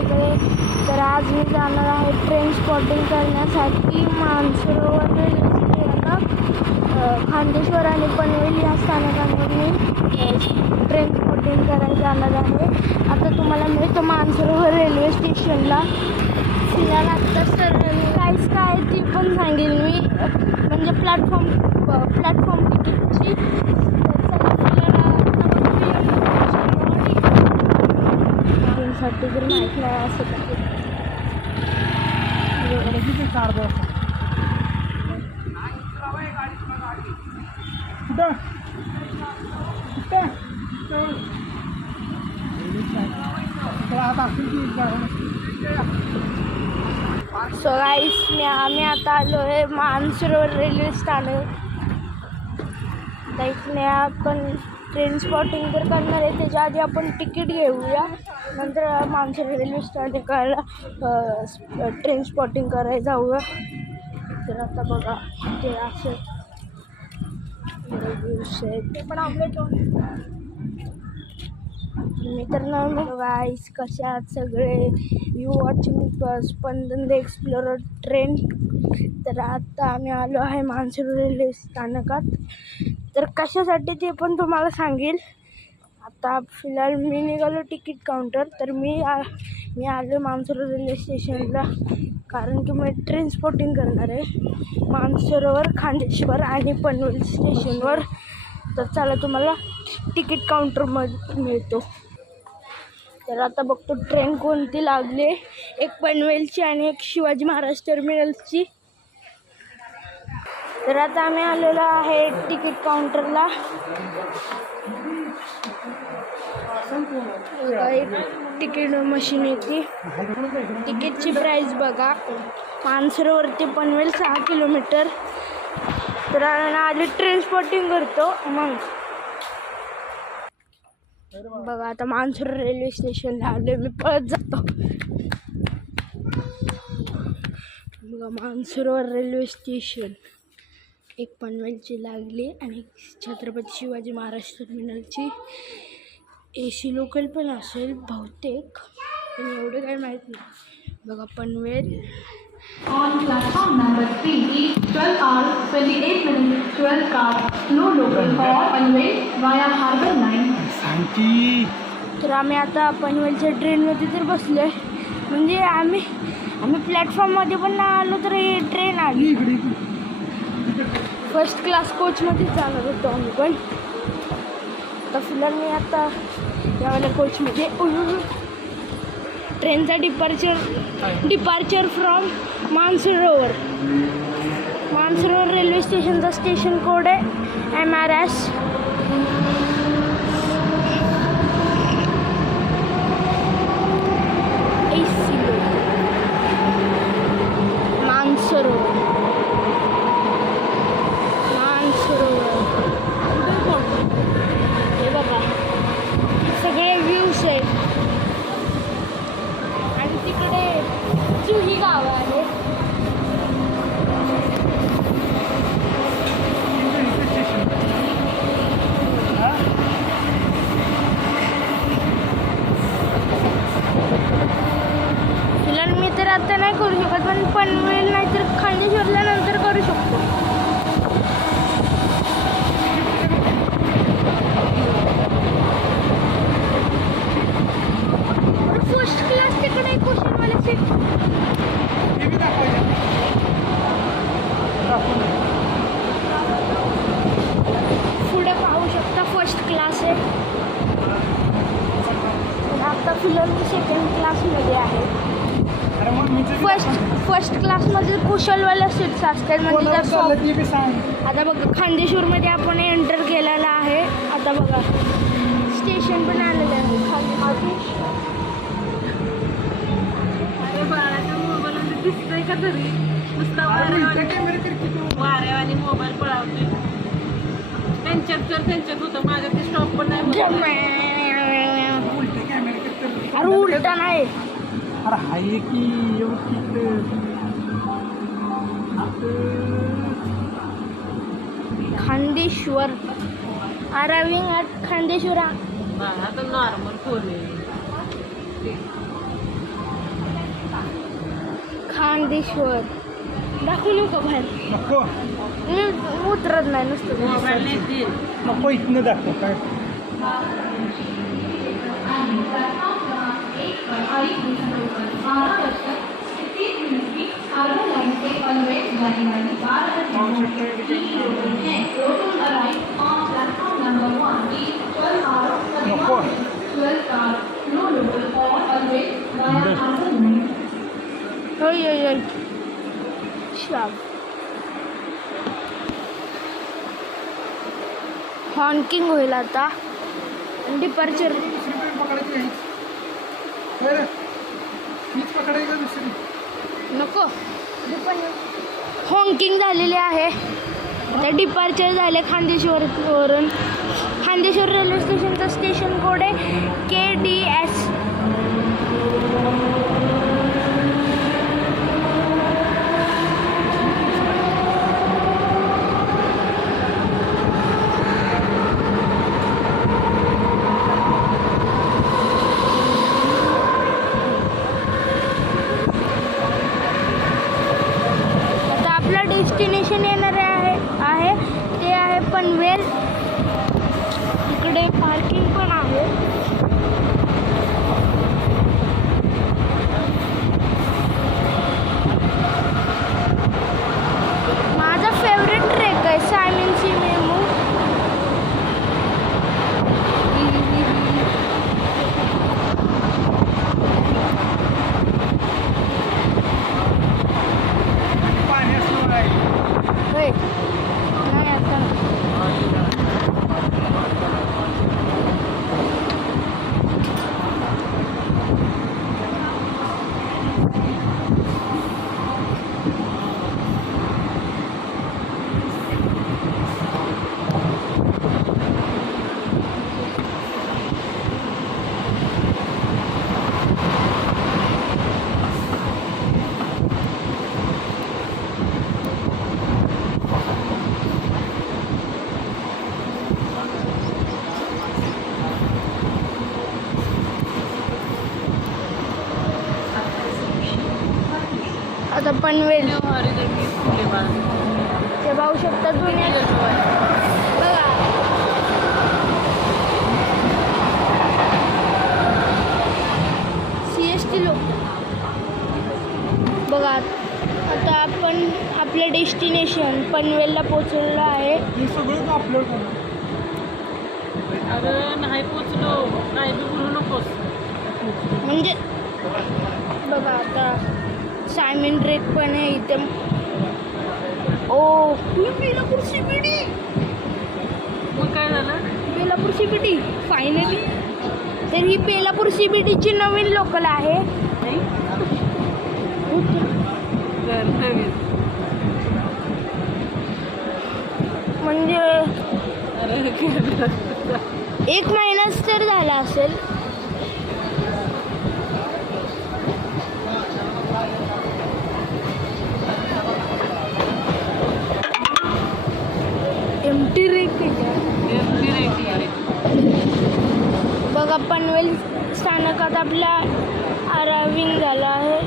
सगळे. तर आज मी जाणार आहे ट्रेन स्पॉटिंग करण्यासाठी मानसरोवर रेल्वे खांदेश्वर आणि पनवेल या स्थानकांवर मी ट्रेन स्पॉटिंग करायला जाणार आहे. आता तुम्हाला मिळतं मानसरोवर रेल्वे स्टेशनला. फिरायला आत्ता सर प्राईस काय आहे ती पण सांगेल मी, म्हणजे प्लॅटफॉर्म तिकीटची. साठी जर माहिती नाही असं सो गाईस आम्ही आता आलो आहे मानसरोवर रेल्वे स्थानक. आता इथले आपण ट्रेन स्पॉटिंग तर करणार आहे, त्याच्या आधी आपण तिकीट घेऊया, नंतर मानसरोवर रेल्वे स्थानकाला ट्रेन स्पॉटिंग करायला जाऊया. तर आता बघा ते असं ते पण आपले मित्रांनो गाईस कसे आहात सगळे. You watching Spandan the explorer train. तर आता आम्ही आलो आहे मानसरोवर रेल्वे स्थानकात. तर कशासाठी ते पण तुम्हाला सांगेल. आता फिलहाल मी निघालो तिकीट काउंटर. तर मी आलो मानसरोवर रेल्वे स्टेशनला, कारण की मी ट्रेन स्पॉटिंग करणार आहे मानसरोवर, खांदेश्वर आणि पनवेल स्टेशनवर. तर चला तुम्हाला तिकीट काउंटरमध्ये मिळतो. तर आता बघतो ट्रेन कोणती लागली, एक पनवेलची आणि एक शिवाजी महाराज टर्मिनलची. तर आता आम्ही आलेलो आहे तिकीट काउंटरला. एक तिकीट मशीन येते. तिकीटची प्राईस बघा, मानसरोवर ते पनवेल 6 किलोमीटर. तर आधी ट्रेन स्पॉटिंग करतो, मग बघा आता मानसरोवर रेल्वे स्टेशनला आले. मी पळत जातो. बघा मानसरोवर रेल्वे स्टेशन, एक पनवेलची लागली आणि एक छत्रपती शिवाजी महाराज टर्मिनलची. AC लोकल पण असेल बहुतेक, पण एवढं काही माहीत नाही. बघा Panvel. On platform number 3, 12 hours 28 minutes 12 cars, no local for Panvel via Harbour Line. तर आम्ही आता पनवेलच्या ट्रेनमध्ये तर बसलो आहे, म्हणजे आम्ही प्लॅटफॉर्ममध्ये पण नाही आलो तर ही ट्रेन आली. फर्स्ट क्लास कोचमध्ये जाणार होतो आम्ही पण. आता फिलहाल मी आता यावेळेला कोचमध्ये. ट्रेनचा डिपार्चर फ्रॉम मानसरोवर रेल्वे स्टेशनचा स्टेशन कोड आहे MRS. हे बघा सगळे व्ह्यूज आहेत आणि तिकडे जुही गाव आहे. फिलहाल मी तर आता नाही करू शकत, पण पनवेल नाही तर खांदेश्वरला नंतर करू शकतो. फर्स्ट क्लास तिकडे क्वेश्चनवाले सीट पुढे पाहू शकता. फर्स्ट क्लास आहे. आता फिलहाल मी सेकंड क्लासमध्ये आहे. फर्स्ट क्लासमध्ये कुशलवाल्या सीट्स असतात, म्हणजे आता बघा खांदेश्वरमध्ये आपण एंटर केलेला आहे. आता बघा स्टेशन पण आलेलं आहे खांदेश्वर. दिसतंय का तरी नुसता वाऱ्यावानी मोबाईल पळावतोय. त्यांच्यात होतं, माझ्या ते स्टॉप पण नाही. अरे उलटा नाही. अरे हाय की खांदेश्वर. Arriving at Khandeshwar. आता नॉर्मल फोन आहे. खांदेश्वर दाखवून येऊ का बाहेर? नको मी उतरत नाही नुसतं मोबाईल येते नको इथनं दाखव काय नको होय होय होय शाप हॉर्नकिंग होईल आता डिपार्चर दुसरी ट्रेन पकडायची आहे बरं हीच पकडायची का दुसरी नको हॉर्नकिंग झालेली आहे तर डिपार्चर झाले खांदेश्वरवरून खांदेश्वर रेल्वे स्टेशनचं स्टेशन कोड आहे KDS आता आपलं डेस्टिनेशन येणार आहे ते आहे पनवेल इकडे पार्किंग पण आहे माझा फेवरेट ट्रेक आहे सायमन सी मेमू पाणी असणार आहे होय नाही आता आता पनवेल ते पाहू शकता तुम्ही बघा CST लोक बघा आता आपण आपलं डेस्टिनेशन पनवेलला पोचलेलो आहे हे सगळं का अपलोड करा अगं नाही पोचलो काय बी बोलू नकोस म्हणजे बघा आता सायमन ट्रेक पण आहे इथे ओ बेलापूर CBD मग काय झालं बेलापूर CBD फायनली तर ही बेलापूर CBDची नवीन लोकल आहे नाही नवीन म्हणजे अरे 1 महिनाच तर झाला असेल एमटी रेक बघा पनवेल स्थानकात आपला अरायविंग झाला आहे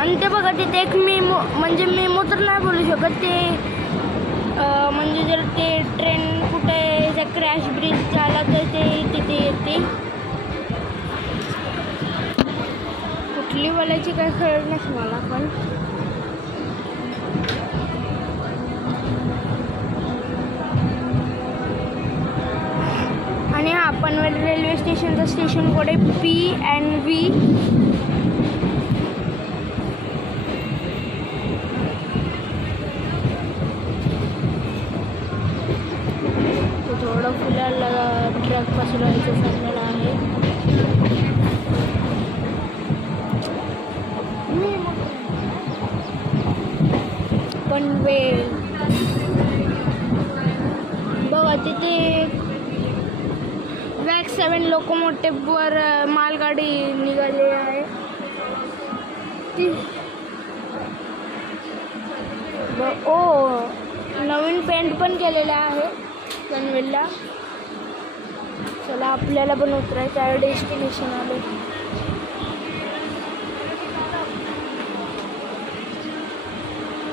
आणि ते बघा तिथे एक मेमो म्हणजे मेमो तर नाही बोलू शकत ते म्हणजे जर ते ट्रेन कुठे क्रॅश ब्रिज झाला तर ते तिथे येते कुठली बोलायची काय कळत नाही मला पण आणि हा पनवेल रेल्वे स्टेशनचं स्टेशन कोड आहे PNV थोडं फुलाला ट्रक पसरवायचं चाललेलं आहे पनवेल बघा तिथे वॅक्स 7 लोकोमोटिव्हवर मालगाडी निघाली आहे ती ओ नवीन पेंट पण केलेलं आहे पनवेलला चला आपल्याला पण उतरायचं आहे, डेस्टिनेशन आलं.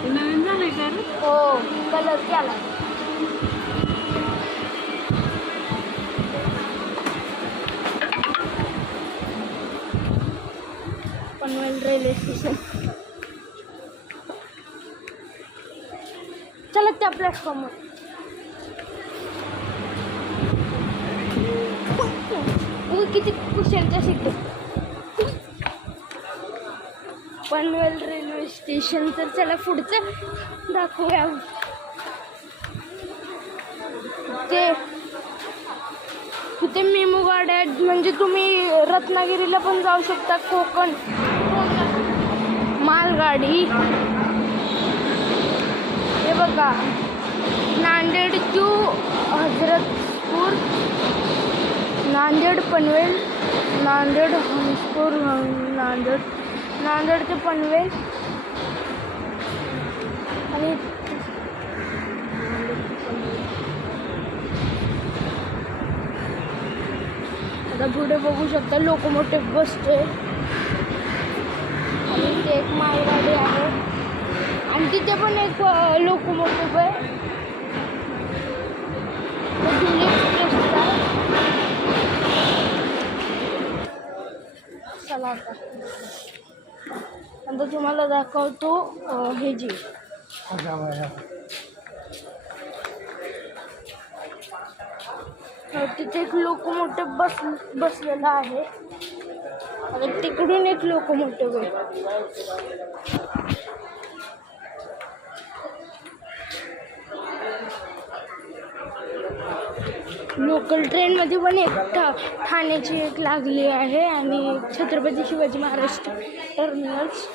ते नवीन झालंय का रे? हो कलर केला. Panvel railway station. चला त्या प्लॅटफॉर्मवर. किती कुशलच्या सीट. Panvel railway station. तर चला पुढचं दाखवूया. तिथे मेमू गाड्या आहेत, म्हणजे तुम्ही रत्नागिरीला पण जाऊ शकता. कोकण मालगाडी. हे बघा, नांदेड टू हजरतपूर, नांदेड पनवेल, नांदेड हंसपूर, नांदेड ते पनवेल. आणि आता पुढे बघू शकता लोकोमोटिव्ह बसते. आणि ते एक मालगाडी आहे आणि तिथे पण एक लोकोमोटिव्ह आहे. धुळे एक्सप्रेसचा. चला आता तुम्हाला दाखवतो हे जी तिथे एक लोकोमोटिव्ह बसलेला आहे. आता तिकडून एक लोकोमोटिव्ह आहे. लोकल ट्रेनमध्ये पण एक ठाण्याची एक लागली आहे आणि Chhatrapati Shivaji Maharaj terminals.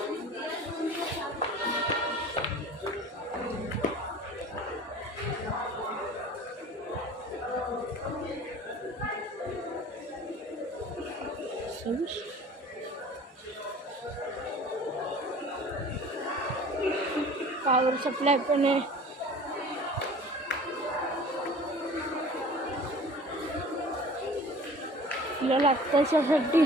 Power supply पण आहे. लागतं त्याच्यासाठी